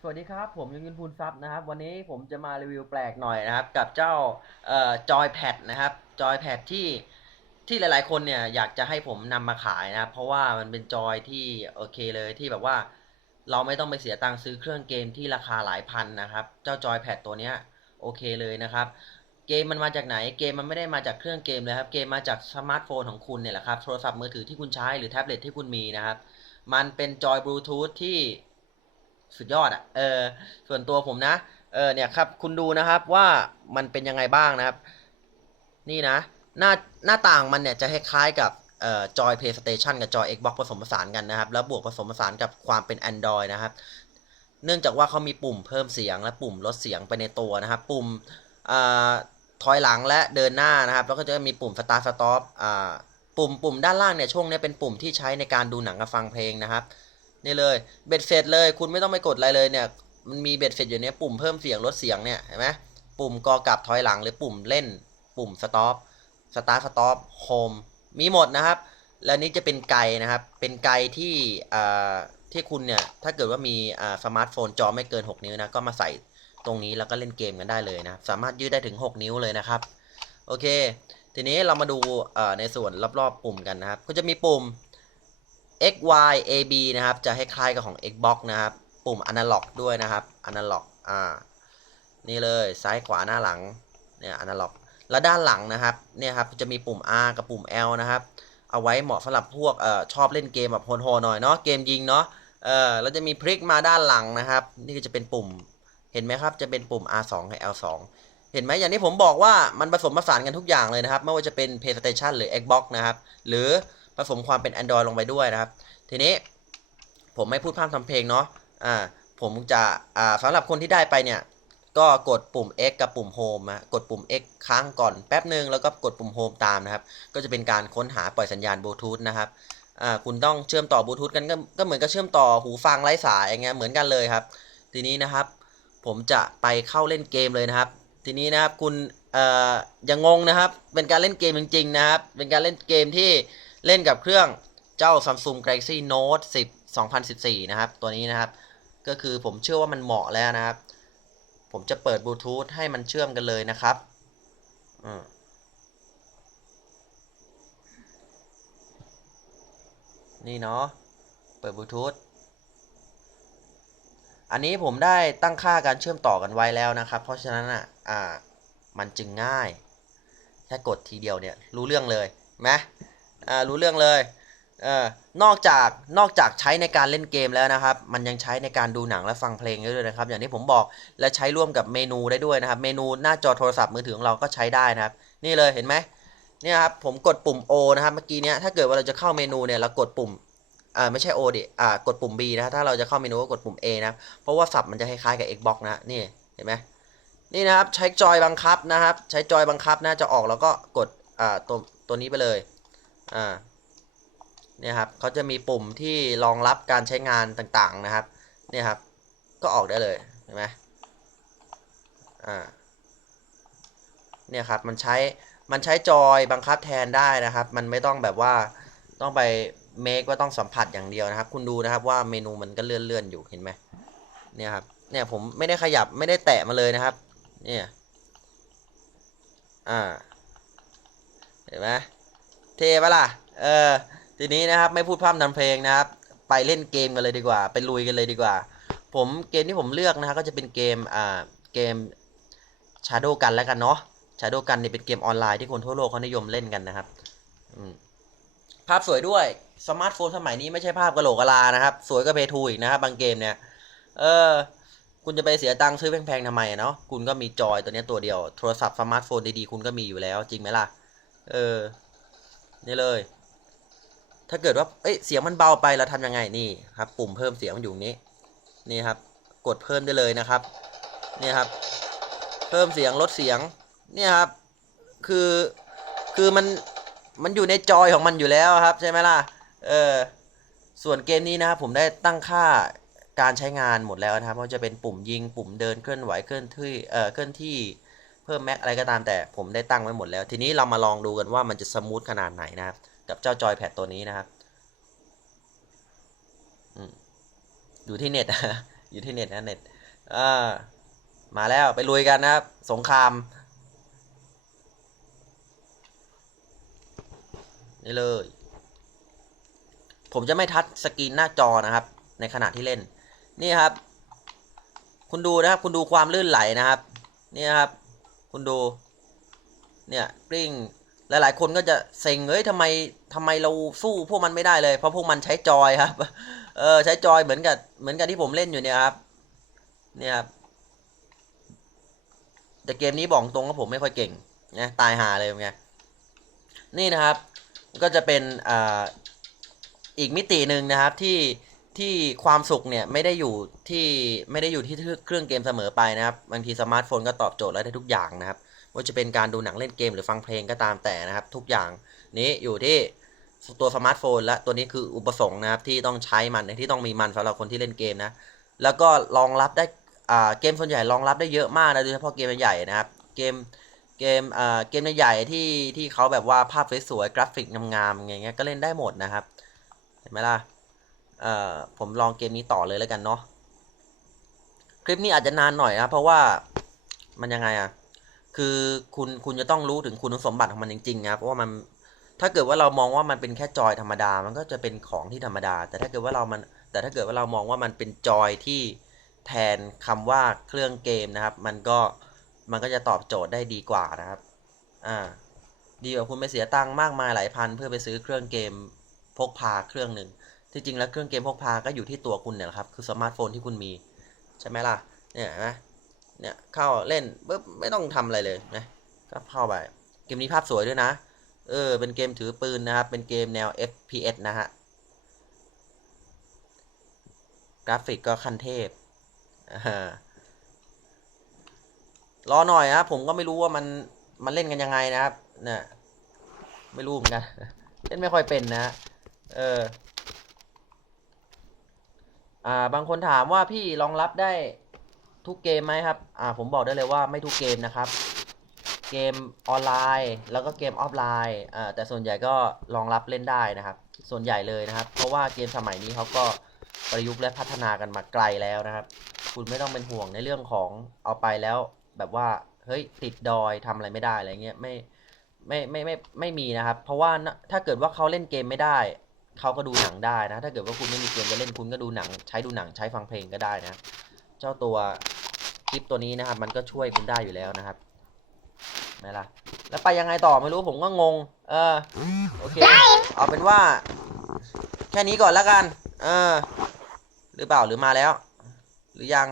สวัสดีครับ ผมยังยินพูนซับนะครับ วันนี้ผมจะมารีวิวแปลกหน่อยนะครับ กับเจ้าจอยแพดนะครับจอยแพดที่ที่หลายๆ คนเนี่ยอยากจะให้ผมนำมาขายนะครับ เพราะว่ามันเป็นจอยที่โอเคเลยที่แบบว่า เราไม่ต้องไปเสียตังค์ซื้อเครื่องเกมที่ราคาหลายพันนะครับ เจ้าจอยแพดตัวเนี้ยโอเคเลยนะครับ เกมมันมาจากไหนเกมมันไม่ได้มาจากเครื่องเกมเลยครับเกมมาจากสมาร์ทโฟนของคุณเนี่ยแหละครับโทรศัพท์มือถือที่คุณใช้หรือแท็บเล็ตที่คุณมีนะครับ มันเป็นจอยบลูทูธที่ สุดยอดอะ่ะเออส่วนตัวผมนะเออเนี่ยครับคุณดูนะครับว่ามันเป็นยังไงบ้างนะครับ นี่นะ หน้าหน้าต่างมันเนี่ยจะคล้ายๆกับเอ่อจอย PlayStation กับจอย Xbox ผสมผสานกันนะครับ แล้วบวกผสมผสานกับความเป็น Android นะครับ เนื่องจากว่าเขามีปุ่มเพิ่มเสียงและปุ่มลดเสียงไปในตัวนะครับ ปุ่มอ่าถอยหลังและเดินหน้านะครับ แล้วก็จะมีปุ่ม Start Stop อ่าปุ่มปุ่มด้านล่างเนี่ยช่วงนี้เป็นปุ่มที่ใช้ในการดูหนังกับฟังเพลงนะครับ นี่เลยเบ็ดเสร็จเลย คุณไม่ต้องไปกดอะไรเลยเนี่ยมันมีเบ็ดเสร็จอยู่เนี้ยปุ่มเพิ่มเสียงลดเสียงเนี่ยเห็นไหมปุ่มกอกลับถอยหลังหรือปุ่มเล่น ปุ่มสต็อปสตาร์ทสต็อปโฮมมีหมดนะครับ และนี่จะเป็นไกด์นะครับ เป็นไกด์ที่อ่าที่คุณเนี่ย ถ้าเกิดว่ามีอ่าสมาร์ทโฟนจอไม่เกิน 6 นิ้วนะ ก็มาใส่ตรงนี้แล้วก็เล่นเกมกันได้เลยนะ สามารถยืดได้ถึง 6 นิ้วเลยนะครับ โอเค ทีนี้เรามาดูในส่วนรอบๆปุ่มกันนะครับ ก็จะมีปุ่ม X Y A B นะครับ จะคล้ายกับของ Xbox นะครับ ปุ่ม Analog ด้วยนะครับ Analog อ่า นี่เลยซ้ายขวาหน้าหลัง เนี่ย Analog แล้วด้านหลังนะครับ เนี่ยครับ จะมีปุ่ม R กับปุ่ม L นะครับ เอาไว้เหมาะสำหรับพวกเอ่อชอบเล่นเกมแบบโหดๆหน่อยเนาะ เกมยิงเนาะ เออแล้วจะมีพลิกมาด้านหลังนะครับ นี่ก็จะเป็นปุ่ม เห็นไหมครับ จะเป็นปุ่ม R2 กับ L2 เห็นไหมอย่างที่ผมบอกว่ามันผสมผสานกันทุกอย่างเลยนะครับ ไม่ว่าจะเป็น PlayStation หรือ Xbox นะครับ หรือ ผสมความเป็น Android ลงไปด้วยนะครับ ทีนี้ผมไม่พูดพร่ำทำเพลงเนาะอ่าผมจะอ่าสำหรับคนที่ได้ไปเนี่ย ก็กดปุ่ม X กับปุ่ม Home นะกดปุ่ม X ค้างก่อนแป๊บหนึ่งแล้วก็กดปุ่ม Home ตามนะครับ ก็จะเป็นการค้นหาปล่อยสัญญาณบลูทูธนะครับอ่าคุณต้องเชื่อมต่อบลูทูธกันก็ก็เหมือนกับเชื่อมต่อหูฟังไร้สายอย่างเงี้ยเหมือนกันเลยครับ ทีนี้นะครับ ผมจะไปเข้าเล่นเกมเลยนะครับ ทีนี้นะครับคุณเอ่ออย่างงงนะครับ เป็นการเล่นเกมจริงๆนะครับ เป็นการเล่นเกมที่ เล่นกับเครื่องเจ้า Samsung Galaxy Note 10 2014 นะครับ ตัวนี้นะครับ ก็คือผมเชื่อว่ามันเหมาะแล้วนะครับ ผมจะเปิดบลูทูธให้มันเชื่อมกันเลยนะครับนี่เนาะ เปิดบลูทูธอันนี้ผมได้ตั้งค่าการเชื่อมต่อกันไว้แล้วนะครับ เพราะฉะนั้นอะอ่า มันจึงง่าย แค่กดทีเดียวเนี่ย รู้เรื่องเลยไหม อ่ารู้เรื่องเลยเออนอกจากนอกจากใช้ในการเล่นเกมแล้วนะครับ มันยังใช้ในการดูหนังและฟังเพลงได้ด้วยนะครับ อย่างที่ผมบอกและใช้ร่วมกับเมนูได้ด้วยนะครับ เมนูหน้าจอโทรศัพท์มือถือของเราก็ใช้ได้นะครับ นี่เลยเห็นไหมเนี่ยครับผมกดปุ่ม O นะครับเมื่อกี้เนี้ยถ้าเกิดว่าเราจะเข้าเมนูเนี่ยเรากดปุ่มอ่าไม่ใช่ O ดิอ่ากดปุ่ม B นะถ้าเราจะเข้าเมนูก็กดปุ่ม A นะเพราะว่าสับมันจะคล้ายๆกับ Xbox นะนี่เห็นไหมนี่นะครับใช้จอยบังคับนะครับ ใช้จอยบังคับนะจะออกแล้วก็กดอ่าตัวตัวนี้ไปเลย อ่าเนี่ยครับเขาจะมีปุ่มที่รองรับการใช้งานต่างๆนะครับ เนี่ยครับ ก็ออกได้เลยเห็นไหมอ่าเนี่ยครับมันใช้มันใช้จอยบังคับแทนได้นะครับ มันไม่ต้องแบบว่าต้องไปเมคว่าต้องสัมผัสอย่างเดียวนะครับ คุณดูนะครับว่าเมนูมันก็เลื่อนๆอยู่เห็นไหมเนี่ยครับเนี่ยผมไม่ได้ขยับไม่ได้แตะมาเลยนะครับ เนี่ยอ่าเห็นไหม เท่ปะล่ะ เออ ทีนี้นะครับไม่พูดพร่ำทำเพลงนะครับ ไปเล่นเกมกันเลยดีกว่า ไปลุยกันเลยดีกว่า ผมเกมที่ผมเลือกนะครับก็จะเป็นเกม อ่า เกม Shadow กันแล้วกันเนาะ Shadow กันเนี่ยเป็นเกมออนไลน์ที่คนทั่วโลกเขานิยมเล่นกันนะครับ ภาพสวยด้วย สมาร์ทโฟนสมัยนี้ไม่ใช่ภาพกระโหลกกะลานะครับ สวยก็เพทูอีกนะครับบางเกมเนี่ย เออคุณจะไปเสียตังค์ซื้อแพงๆทำไมเนาะ คุณก็มีจอยตัวนี้ตัวเดียว โทรศัพท์สมาร์ทโฟนดีๆ คุณก็มีอยู่แล้ว จริงไหมล่ะ เออ นี่เลย ถ้าเกิดว่าเอ้ยเสียงมันเบาไปเราทำยังไงนี่ครับ ปุ่มเพิ่มเสียงมันอยู่นี้นี่ครับ กดเพิ่มได้เลยนะครับนี่ครับ เพิ่มเสียงลดเสียงเนี่ยครับ คือคือมันมันอยู่ในจอยของมันอยู่แล้วครับ ใช่ไหมล่ะเออส่วนเกมนี้นะครับผมได้ตั้งค่าการใช้งานหมดแล้วนะครับว่าจะเป็นปุ่มยิงปุ่มเดินเคลื่อนไหวเคลื่อนที่เอ่อเคลื่อนที่ พิ่มแม็กอะไรก็ตามแต่ผมได้ตั้งไว้หมดแล้ว ทีนี้เรามาลองดูกันว่ามันจะสมูทขนาดไหนนะครับ กับเจ้าจอยแพดตัวนี้นะครับอยู่ที่เน็ตอยู่ที่เน็ตนะเน็ตมาแล้วไปลุยกันนะครับ สงคราม นี่เลย ผมจะไม่ทัชสกรีนหน้าจอนะครับ ในขณะที่เล่น นี่ครับ คุณดูนะครับ คุณดูความลื่นไหลนะครับ นี่ครับ คุณดู เนี่ยกลิ้งหลายๆ คนก็จะเซ็งเฮ้ยทำไมทำไมเราสู้พวกมันไม่ได้เลย เพราะพวกมันใช้จอยครับ เออใช้จอยเหมือนกับเหมือนกับที่ผมเล่นอยู่เนี่ยครับ เนี่ยครับ แต่เกมนี้บอกตรงว่าผมไม่ค่อยเก่งนะตายหาเลยไงนี่นะครับ ก็จะเป็นอ่าอีกมิติหนึ่งนะครับที่ ที่ความสุขเนี่ยไม่ได้อยู่ที่ไม่ได้อยู่ที่เครื่องเกมเสมอไปนะครับบางทีสมาร์ทโฟนก็ตอบโจทย์แล้วได้ทุกอย่างนะครับว่าจะเป็นการดูหนังเล่นเกมหรือฟังเพลงก็ตามแต่นะครับ ทุกอย่างนี้อยู่ที่ตัวสมาร์ทโฟนและตัวนี้คืออุปสงค์นะครับที่ต้องใช้มันที่ต้องมีมันสำหรับคนที่เล่นเกมนะแล้วก็รองรับได้อ่าเกมส่วนใหญ่รองรับได้เยอะมากนะโดยเฉพาะเกมใหญ่นะครับ เกมเกมอ่าเกมใหญ่ที่ที่เขาแบบว่าภาพสวยๆกราฟิกงามๆอย่างเงี้ยก็เล่นได้หมดนะครับเห็นไหมล่ะ ผมลองเกมนี้ต่อเลยแล้วกันเนาะคลิปนี้อาจจะนานหน่อยนะเพราะว่ามันยังไงอะคือคุณคุณจะต้องรู้ถึงคุณสมบัติของมันจริงๆนะเพราะว่ามันถ้าเกิดว่าเรามองว่ามันเป็นแค่จอยธรรมดา มันก็จะเป็นของที่ธรรมดา แต่ถ้าเกิดว่าเรามัน แต่ถ้าเกิดว่าเรามองว่ามันเป็นจอยที่แทนคำว่าเครื่องเกมนะครับ มันก็มันก็จะตอบโจทย์ได้ดีกว่านะครับ อ่า ดีกว่าคุณไปเสียตังค์มากมายหลายพันเพื่อไปซื้อเครื่องเกมพกพาเครื่องหนึ่ง ที่จริงแล้วเครื่องเกมพกพาก็อยู่ที่ตัวคุณเนี่ยครับคือสมาร์ทโฟนที่คุณมีใช่ไหมล่ะเนี่ยนไหมเนี่ยเข้าเล่นปุ๊บไม่ต้องทำอะไรเลยนะก็เข้าไปเกมนี้ภาพสวยด้วยนะ เออ เป็นเกมถือปืนนะครับ เป็นเกมแนว FPS นะฮะ กราฟิกก็ขั้นเทพรอหน่อยนะครับผมก็ไม่รู้ว่ามัน มันเล่นกันยังไงนะครับเนี่ยไม่รู้เหมือนกัน เล่นไม่ค่อยเป็นนะ เออ อ่าบางคนถามว่าพี่รองรับได้ทุกเกมไหมครับอ่าผมบอกได้เลยว่าไม่ทุกเกมนะครับ เกมออนไลน์แล้วก็เกมออฟไลน์อ่าแต่ส่วนใหญ่ก็รองรับเล่นได้นะครับ ส่วนใหญ่เลยนะครับ เพราะว่าเกมสมัยนี้เขาก็ประยุกต์และพัฒนากันมาไกลแล้วนะครับ คุณไม่ต้องเป็นห่วงในเรื่องของเอาไปแล้ว แบบว่าเฮ้ยติดดอยทำอะไรไม่ได้อะไรเงี้ยไม่ไม่ไม่ไม่ไม่มีนะครับ เพราะว่าถ้าเกิดว่าเขาเล่นเกมไม่ได้ เขาก็ดูหนังได้นะ ถ้าเกิดว่าคุณไม่มีเกมจะเล่นคุณก็ดูหนัง ใช้ดูหนังใช้ฟังเพลงก็ได้นะ เจ้าตัวคลิปตัวนี้นะครับ มันก็ช่วยคุณได้อยู่แล้วนะครับไม่ล่ะ แล้วไปยังไงต่อไม่รู้ผมก็งง เออ โอเค เอาเป็นว่า แค่นี้ก่อนแล้วกัน เออ หรือเปล่าหรือมาแล้ว หรือยัง